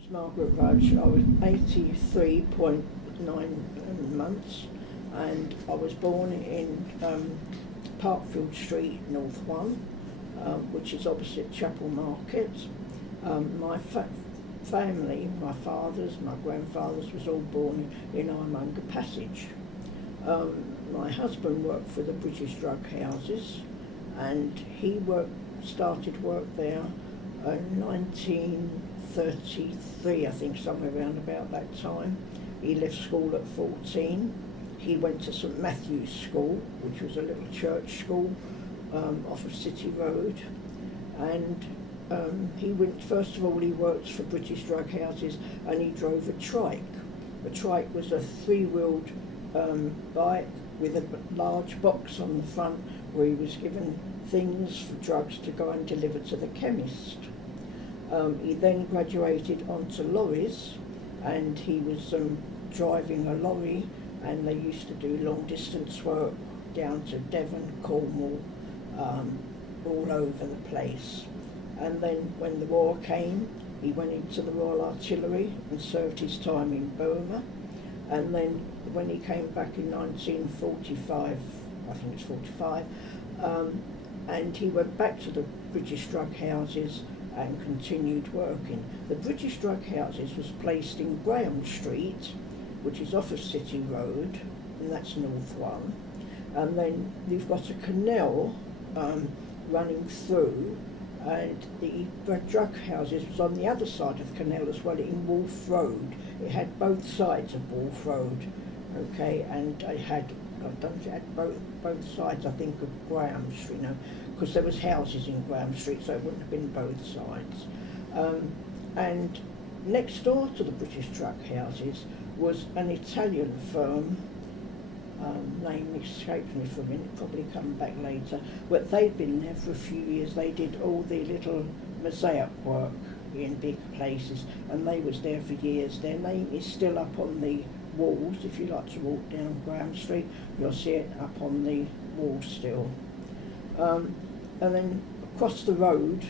name's Margaret Rudge. I was 83.9 months, and I was born in Parkfield Street, North 1, which is opposite Chapel Market. My family, my father's, my grandfather's, was all born in Ironmonger Passage. My husband worked for the British drug houses, and he started work there in 1933, I think, somewhere around about that time. He left school at 14. He went to St Matthew's School, which was a little church school off of City Road, and he went, first of all, he worked for British drug houses, and he drove a trike. The trike was a three-wheeled bike with a large box on the front where he was given things for drugs to go and deliver to the chemist. He then graduated onto lorries, and he was driving a lorry, and they used to do long distance work down to Devon, Cornwall, all over the place. And then when the war came, he went into the Royal Artillery and served his time in Burma. And then when he came back in 1945, I think it's 45, and he went back to the British drug houses and continued working. The British drug houses was placed in Graham Street, which is off of City Road, and that's North 1. And then you've got a canal running through, and the drug houses was on the other side of the canal as well, in Wolf Road. It had both sides of Wolf Road, okay, and it had, I don't know if it had both sides, I think, of Graham Street, because there was houses in Graham Street, so it wouldn't have been both sides. And next door to the British drug houses was an Italian firm, name escapes me for a minute, probably come back later, but they'd been there for a few years. They did all the little mosaic work in big places, and they was there for years. Their name is still up on the walls. If you like to walk down Graham Street, you'll see it up on the wall still. And then across the road,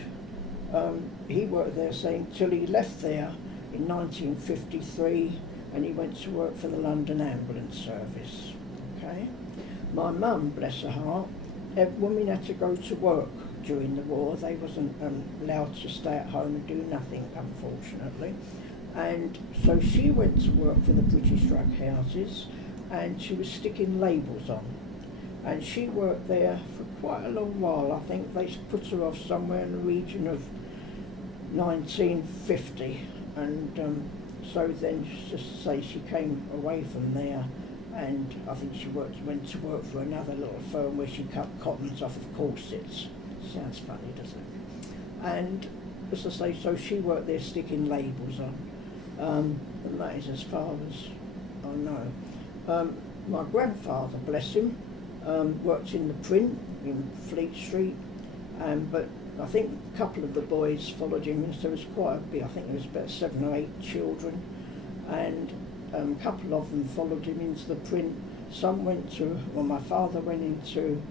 he worked there, saying, till he left there in 1953, and he went to work for the London Ambulance Service. Okay, my mum, bless her heart, women had to go to work during the war. They wasn't allowed to stay at home and do nothing, unfortunately. And so she went to work for the British drug houses, and she was sticking labels on. And she worked there for quite a long while. I think they put her off somewhere in the region of 1950. And so then, just to say, she came away from there, and I think she went to work for another little firm where she cut cottons off of corsets. Sounds funny, doesn't it? And as I say, so she worked there sticking labels on. And that is as far as I know. My grandfather, bless him, worked in the print in Fleet Street, but I think a couple of the boys followed him, and so there was quite a bit, I think there was about 7 or 8 children, and a couple of them followed him into the print. Some went to, well, my father went into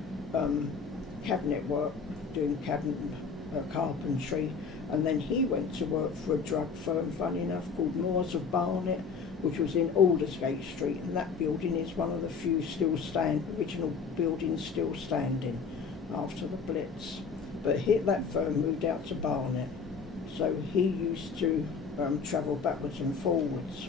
cabinet work, doing cabinet carpentry, and then he went to work for a drug firm, funny enough, called Moores of Barnet, which was in Aldersgate Street, and that building is one of the few original buildings still standing after the Blitz. But that firm moved out to Barnet, so he used to travel backwards and forwards.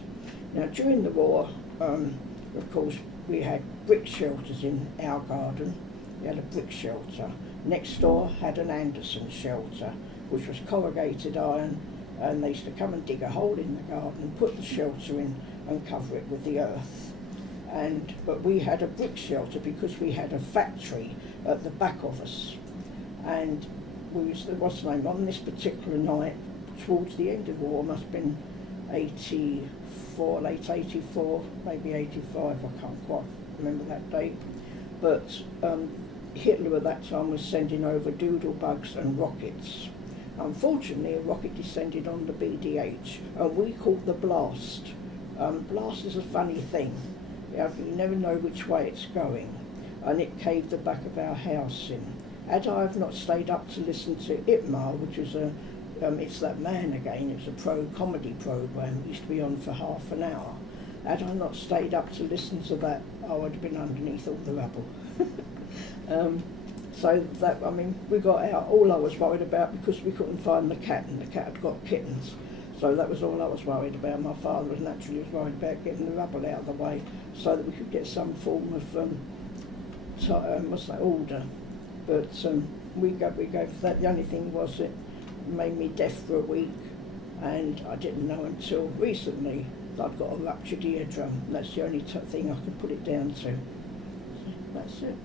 Now, during the war, of course, we had brick shelters in our garden. We had a brick shelter. Next door had an Anderson shelter, which was corrugated iron, and they used to come and dig a hole in the garden, put the shelter in and cover it with the earth. But we had a brick shelter because we had a factory at the back of us. And what's the name, on this particular night, towards the end of the war, must have been 84, late 84, maybe 85, I can't quite remember that date. But Hitler at that time was sending over doodlebugs and rockets. Unfortunately, a rocket descended on the BDH, and we caught the blast. Blast is a funny thing. You never know which way it's going, and it caved the back of our house in. Had I have not stayed up to listen to ITMA, which was It's That Man Again. It was a comedy programme. It used to be on for half an hour. Had I not stayed up to listen to that, I would have been underneath all the rubble. So that, I mean, we got out. All I was worried about, because we couldn't find the cat, and the cat had got kittens. So that was all I was worried about. My father was naturally worried about getting the rubble out of the way so that we could get some form of order. But we go for that. The only thing was it made me deaf for a week, and I didn't know until recently that I've got a ruptured eardrum. That's the only thing I can put it down to. That's it.